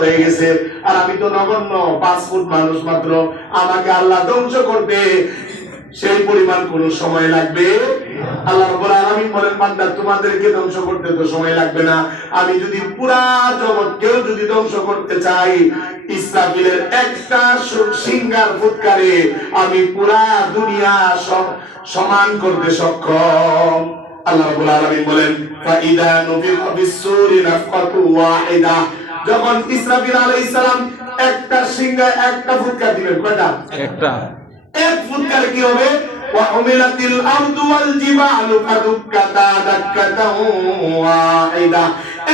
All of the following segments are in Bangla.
হয়ে গেছে, আর আমি তো নগণ্য 5 ফুট মানুষ মাত্র। আমাকে আল্লাহ ধ্বংস করতে সেই পরিমাণ কোন সময় লাগবে? আল্লাহ রাব্বুল আলামিন বলেন, বান্দা তোমাদেরকে ধ্বংস করতে তো সময় লাগবে না। আমি যদি পুরা জগৎকেও যদি ধ্বংস করতে চাই, ইসরাফিলের একটা সিংহার ফুৎকারে আমি পুরা দুনিয়া সমান করতে সক্ষম। আল্লাহ রাব্বুল আলামিন বলেন, ফাইদা নুফিখা বিস-সূরি নাফকাতু ওয়াহিদা, যখন ইসরাফিল আলাইহিস সালাম একটা সিংহায় একটা ফুৎকার দিবেন, কয়টা? একটা। এক ফুৎকারে কি হবে? ওয়া উমিলাতিল আরদু ওয়াল জিবালু ফাদুক্কাতা দাক্কাতান ওয়াহিদা,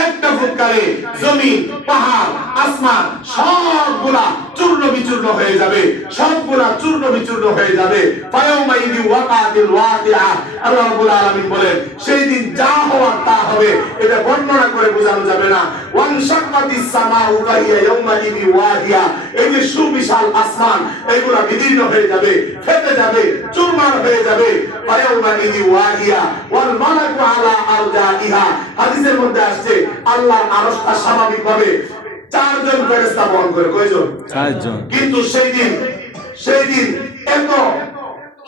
একটা ফুৎকারে জমিন, পাহাড়, আসমান সবগুলা চূর্ণ বিচূর্ণ হয়ে যাবে, সবগুলা চূর্ণ বিচূর্ণ হয়ে যাবে। ফায়াউমাইদি ওয়াকাতিল ওয়াকিআ, আল্লাহ রাব্বুল আলামিন বলেন, সেই দিন যা হওয়ার তা হবে, এটা বর্ণনা করে বোঝানো যাবে না। ওয়ান শাক্কাতিস সামাউ ফাহিয়া ইয়াউমাইদি ওয়াহিয়া, এই যে সুবিশাল আসমান, এগুলা বিদীর্ণ হয়ে যাবে, ফেটে যাবে, চুরমার হয়ে যাবে। ফায়াউমাইদি ওয়াহিয়া ওয়াল মালাকু আলা আরজাইহা, হাদিসের মধ্যে আসছে আল্লাহর আরশটা স্বাভাবিকভাবে 4 জন ফেরেশতা বহন করে। কয়জন? 4 জন। কিন্তু সেই দিন এত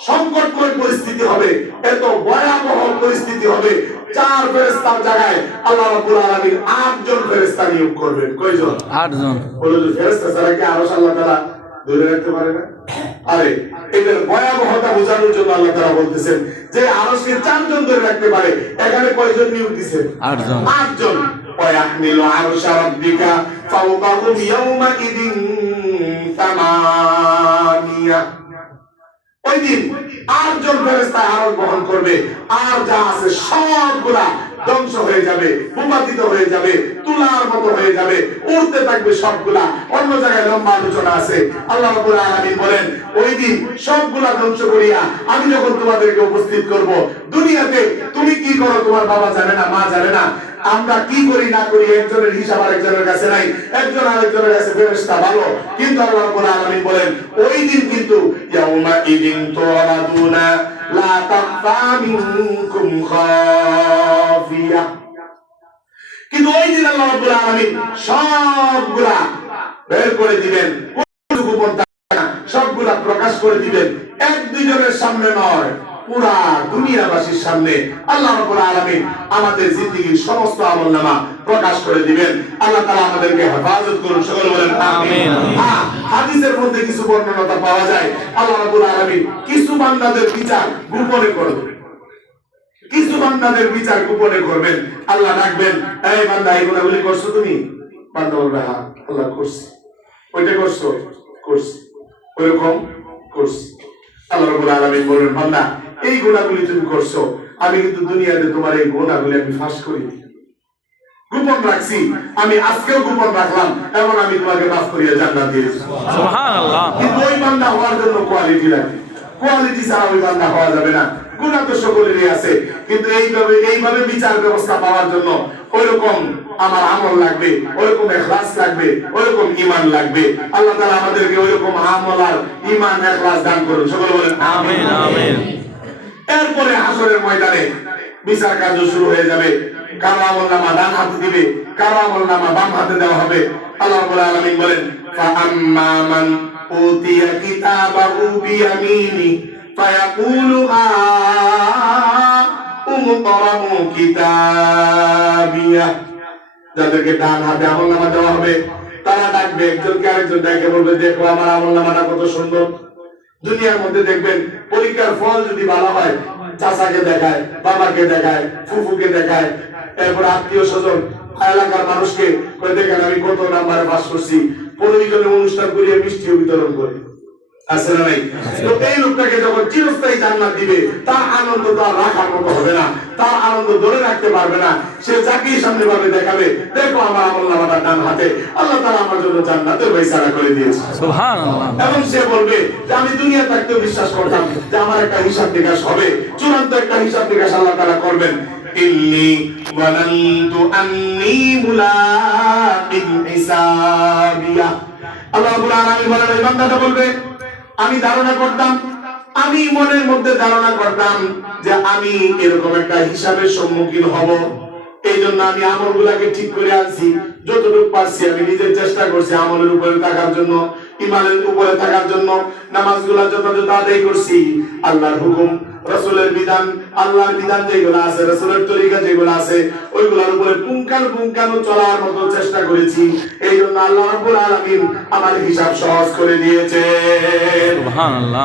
সংকটময় পরিস্থিতি হবে, এত ভয়াবহ পরিস্থিতি হবে, 4 ফেরেশতার জায়গায় আল্লাহ রাব্বুল আলামিন 8 জন ফেরেশতা নিয়োগ করবেন। কয়জন? 8 জন। বলে যে ফেরেশতা ছাড়া কি আরশ আল্লাহ তাআলা ধরে রাখতে পারে না? আরে এদের ভয়াবহতা বোঝানোর জন্য আল্লাহ তাআলা বলতেছেন যে আরশকে 4 জন ধরে রাখতে পারে। এখানে কয়জন নিয়োগ দিয়েছেন? 8 জন। 8 জন। ওয়ায়াহমিলু আরশা রাব্বিকা ফাওকাহুম ইয়াওমাইদিন সামানিয়া, ওই দিন 8 জন ফেরেশতা আরশ বহন করবে, আর যা আছে সবগুলা ধ্বংস হয়ে যাবে, ভূপাতিত হয়ে যাবে, তুলার মতো হয়ে যাবে, উড়তে থাকবে সবগুলা। অন্য জায়গায় লম্বা আলোচনা আছে। আল্লাহ রাব্বুল আলামিন বলেন, ওই দিন সবগুলা ধ্বংস করিয়া আমি যখন তোমাদেরকে উপস্থিত করব, দুনিয়াতে তুমি কি করো তোমার বাবা জানে না, মা জানে না, আমরা কি করি না করি একজনের হিসাব আরেকজনের কাছে নাই, একজন আরেকজনের কাছে ফেরেশতা ভালো। কিন্তু আল্লাহ রাব্বুল আলামিন বলেন, ওই দিন কিন্তু ইয়াউমা ইদিন তুরাদুনা লা তাখফা মিনকুম খাফিয়া, কিন্তু ওই দিন আল্লাহ রাব্বুল আলামিন সবগুলা বের করে দিবেন, কোনো গোপন থাকবে না, সবগুলা প্রকাশ করে দিবেন। 1-2 জনের সামনে নয়, পুরা দুনিয়াবাসীর সামনে আল্লাহ রাব্বুল আলামিন আমাদের জিন্দেগীর সমস্ত আমলনামা প্রকাশ করে দিবেন। আল্লাহ তাআলা আমাদেরকে হেফাজত করুন, সকলে বলেন আমিন। হাদিসের মধ্যে কিছু বর্ণনা পাওয়া যায়, আল্লাহ রাব্বুল আলামিন কিছু বান্দাদের বিচার গোপনে করবেন, কিছু বান্দাদের বিচার গোপনে করবেন। আল্লাহ ডাকবেন, এই বান্দা এই গুনাহগুলি করছো তুমি? বান্দা বলবে, হ্যাঁ আল্লাহ করছি। ওইটা করছো? করছি। ওইরকম করছি। আল্লাহ রাব্বুল আলামিন বলেন, বান্দা এই গুনাহগুলি তুমি করছো, আমি কিন্তু দুনিয়াতে তোমার এই গুনাহগুলি আমি ফাঁস করিনি, গোপন রাখছি। আমি আজকেও গোপন রাখলাম এবং আমি তোমাকে মাফ করিয়া জান্নাত দিয়েছি। সুবহানাল্লাহ। কিন্তু ওই বান্দা হওয়ার জন্য কোয়ালিটি লাগে, কোয়ালিটি ছাড়া ওই বান্দা হওয়া যাবে না। গুনাহ তো সকলেরই আছে, কিন্তু এইভাবে বিচার ব্যবস্থা পাওয়ার জন্য ওইরকম আমার আমল লাগবে, ওইরকম ইখলাস লাগবে, ওইরকম ঈমান লাগবে। আল্লাহ তাআলা আমাদেরকে ওইরকম আমল আর ঈমান ইখলাস দান করুন, সকলে বলেন আমিন আমিন। এরপরে হাসরের ময়দানে বিচার কার্য শুরু হয়ে যাবে। কারো আমলনামা ডান হাতে দিবে, কারো আমলনামা বাম হাতে দেওয়া হবে। আল্লাহ রাব্বুল আলামিন বলেন, ফাআম্মা মান উতিয়া কিতাবাহু বিয়ামিনি ফায়াকুলু উমকরাউ কিতাবিয়া, যাদেরকে ডান হাতে আমলনামা দেওয়া হবে তারা ডাকবে একজনকে আরেকজন, ডেকে বলবে, দেখো আমার আমলনামাটা কত সুন্দর। দুনিয়ার মধ্যে দেখবেন পরীক্ষার ফল যদি ভালো হয়, চাচাকে দেখায়, বাবাকে দেখায়, ফুফুকে দেখায়, এরপর আত্মীয় স্বজন এলাকার মানুষকে দেখেন আমি কত নাম্বারে পাস করছি। প্রয়োজনে অনুষ্ঠান করিয়ে মিষ্টিও বিতরণ করি, আছে না নাই? তো এই লোকটাকে যখন চিরস্থায়ী জান্নাত দিবে, তার আনন্দ তো আর রাখার মতো হবে না, তার আনন্দ ধরে রাখতে পারবে না। সে যাকেই সামনে ভাবে দেখাবে, দেখো আমার আমলনামাটা ডান হাতে, আল্লাহ তাআলা আমার জন্য জান্নাতের ফয়সালা করে দিয়েছে। সুবহানাল্লাহ। এবং সে বলবে যে আমি দুনিয়া থাকতেও বিশ্বাস করতাম যে আমার একটা হিসাব নিকাশ হবে, চূড়ান্ত একটা হিসাব নিকাশ আল্লাহ তাআলা করবেন। ইন্নী ওয়ালানতু আন্নী মুলাকিন হিসাবিয়া, আল্লাহ রাব্বুল আলামিন বলেন, এই বান্দাটা বলবে, আমি ধারণা করতাম, আমি মনের মধ্যে ধারণা করতাম যে আমি এরকম একটা হিসাবের সম্মুখীন হব, এই জন্য আমি আমলগুলাকে ঠিক করে আনছি, যতটুকু পারছি আমি নিজের চেষ্টা করছি আমলের উপরে থাকার জন্য, ইমানের উপরে থাকার জন্য। নামাজগুলা যথাযথ আদায় করছি, আল্লাহর হুকুম, রাসূলের বিধান, আল্লাহর বিধান যেগুলো আছে, রাসূলের তরিকা যেগুলো আছে, ওইগুলোর উপরে পুঙ্খানুপুঙ্খানু চলার মতো চেষ্টা করেছি। এই জন্য আল্লাহ রাব্বুল আলামিন আমার হিসাব সহজ করে দিয়েছে। সুবহানাল্লাহ।